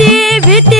ভিটি ভিটি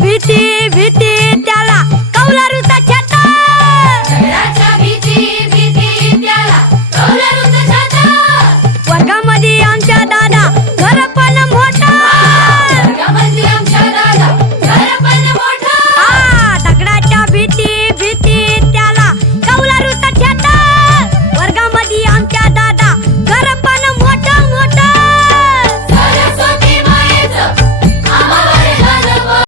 भीती भीती त्याला